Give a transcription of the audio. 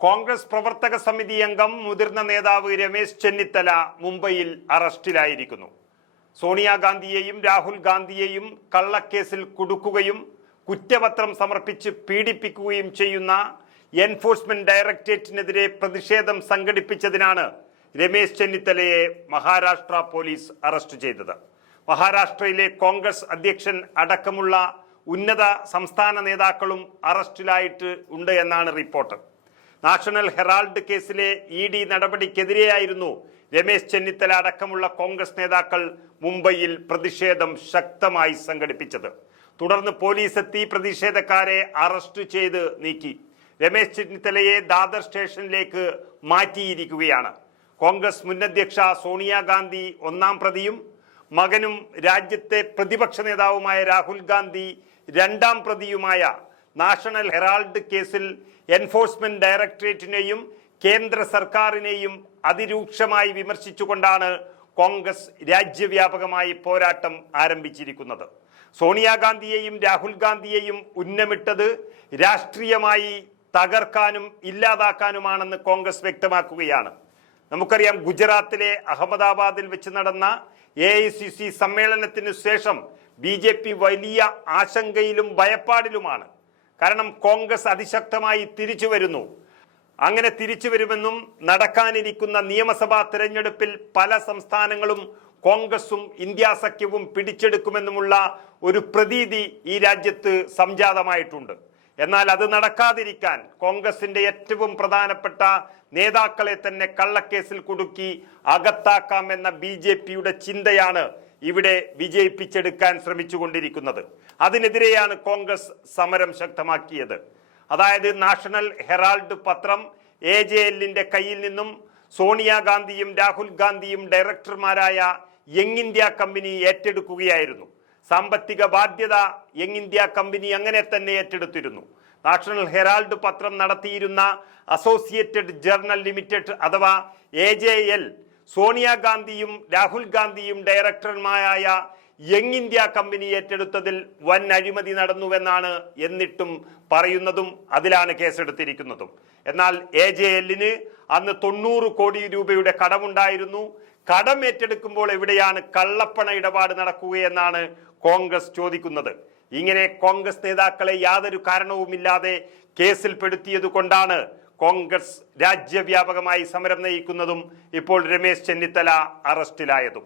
കോൺഗ്രസ് പ്രവർത്തക സമിതി അംഗം മുതിർന്ന നേതാവ് രമേശ് ചെന്നിത്തല മുംബൈയിൽ അറസ്റ്റിലായിരിക്കുന്നു. സോണിയാഗാന്ധിയെയും രാഹുൽ ഗാന്ധിയെയും കള്ളക്കേസിൽ കുടുക്കുകയും കുറ്റപത്രം സമർപ്പിച്ച് പീഡിപ്പിക്കുകയും ചെയ്യുന്ന എൻഫോഴ്സ്മെന്റ് ഡയറക്ടറേറ്റിനെതിരെ പ്രതിഷേധം സംഘടിപ്പിച്ചതിനാണ് രമേശ് ചെന്നിത്തലയെ മഹാരാഷ്ട്ര പോലീസ് അറസ്റ്റ് ചെയ്തത്. മഹാരാഷ്ട്രയിലെ കോൺഗ്രസ് അധ്യക്ഷൻ അടക്കമുള്ള ഉന്നത സംസ്ഥാന നേതാക്കളും അറസ്റ്റിലായിട്ട് ഉണ്ട് എന്നാണ് റിപ്പോർട്ട്. നാഷണൽ ഹെറാൾഡ് കേസിലെ ED നടപടിക്കെതിരെയായിരുന്നു രമേശ് ചെന്നിത്തല അടക്കമുള്ള കോൺഗ്രസ് നേതാക്കൾ മുംബൈയിൽ പ്രതിഷേധം ശക്തമായി സംഘടിപ്പിച്ചത്. തുടർന്ന് പോലീസ് എത്തി പ്രതിഷേധക്കാരെ അറസ്റ്റ് ചെയ്ത് നീക്കി. രമേശ് ചെന്നിത്തലയെ ദാദർ സ്റ്റേഷനിലേക്ക് മാറ്റിയിരിക്കുകയാണ്. കോൺഗ്രസ് മുൻ അധ്യക്ഷ സോണിയാഗാന്ധി 1-ാം പ്രതിയും മകനും രാജ്യത്തെ പ്രതിപക്ഷ നേതാവുമായ രാഹുൽ ഗാന്ധി 2-ാം പ്രതിയുമായ നാഷണൽ ഹെറാൾഡ് കേസിൽ എൻഫോഴ്സ്മെന്റ് ഡയറക്ടറേറ്റിനെയും കേന്ദ്ര സർക്കാരിനെയും അതിരൂക്ഷമായി വിമർശിച്ചുകൊണ്ടാണ് കോൺഗ്രസ് രാജ്യവ്യാപകമായി പോരാട്ടം ആരംഭിച്ചിരിക്കുന്നത്. സോണിയാഗാന്ധിയെയും രാഹുൽ ഗാന്ധിയെയും ഉന്നമിട്ടത് രാഷ്ട്രീയമായി തകർക്കാനും ഇല്ലാതാക്കാനുമാണെന്ന് കോൺഗ്രസ് വ്യക്തമാക്കുകയാണ്. നമുക്കറിയാം, ഗുജറാത്തിലെ അഹമ്മദാബാദിൽ വെച്ച് നടന്ന AICC സമ്മേളനത്തിനു ശേഷം BJP വലിയ ആശങ്കയിലും ഭയപ്പാടിലുമാണ്. കാരണം കോൺഗ്രസ് അതിശക്തമായി തിരിച്ചു വരുന്നു. അങ്ങനെ തിരിച്ചു വരുമെന്നും നടക്കാനിരിക്കുന്ന നിയമസഭാ തെരഞ്ഞെടുപ്പിൽ പല സംസ്ഥാനങ്ങളും കോൺഗ്രസും ഇന്ത്യ സഖ്യവും പിടിച്ചെടുക്കുമെന്നുമുള്ള ഒരു പ്രതീതി ഈ രാജ്യത്ത് സംജാതമായിട്ടുണ്ട്. എന്നാൽ അത് നടക്കാതിരിക്കാൻ കോൺഗ്രസിന്റെ ഏറ്റവും പ്രധാനപ്പെട്ട നേതാക്കളെ തന്നെ കള്ളക്കേസിൽ കുടുക്കി അകത്താക്കാമെന്ന BJPയുടെ ചിന്തയാണ് ഇവിടെ വിജയിപ്പിച്ചെടുക്കാൻ ശ്രമിച്ചുകൊണ്ടിരിക്കുന്നത്. അതിനെതിരെയാണ് കോൺഗ്രസ് സമരം ശക്തമാക്കിയത്. അതായത് നാഷണൽ ഹെറാൾഡ് പത്രം AJLന്റെ കയ്യിൽ നിന്നും സോണിയാഗാന്ധിയും രാഹുൽ ഗാന്ധിയും ഡയറക്ടർമാരായ യങ് ഇന്ത്യ കമ്പനി ഏറ്റെടുക്കുകയായിരുന്നു. സാമ്പത്തിക ബാധ്യത യങ് ഇന്ത്യ കമ്പനി അങ്ങനെ തന്നെ ഏറ്റെടുത്തിരുന്നു. നാഷണൽ ഹെറാൾഡ് പത്രം നടത്തിയിരുന്ന അസോസിയേറ്റഡ് ജേർണൽ ലിമിറ്റഡ് അഥവാ AJL സോണിയാഗാന്ധിയും രാഹുൽ ഗാന്ധിയും ഡയറക്ടർമാരായ യങ് ഇന്ത്യ കമ്പനി ഏറ്റെടുത്തതിൽ വൻ അഴിമതി നടന്നുവെന്നാണ് എന്നിട്ടും പറയുന്നതും അതിലാണ് കേസെടുത്തിരിക്കുന്നതും. എന്നാൽ AJLന് അന്ന് 90 കോടി രൂപയുടെ കടമുണ്ടായിരുന്നു. കടം ഏറ്റെടുക്കുമ്പോൾ എവിടെയാണ് കള്ളപ്പണ ഇടപാട് നടക്കുകയെന്നാണ് കോൺഗ്രസ് ചോദിക്കുന്നത്. ഇങ്ങനെ കോൺഗ്രസ് നേതാക്കളെ യാതൊരു കാരണവുമില്ലാതെ കേസിൽപ്പെടുത്തിയത് കൊണ്ടാണ് കോൺഗ്രസ് രാജ്യവ്യാപകമായി സമരം നയിക്കുന്നതും ഇപ്പോൾ രമേശ് ചെന്നിത്തല അറസ്റ്റിലായതും.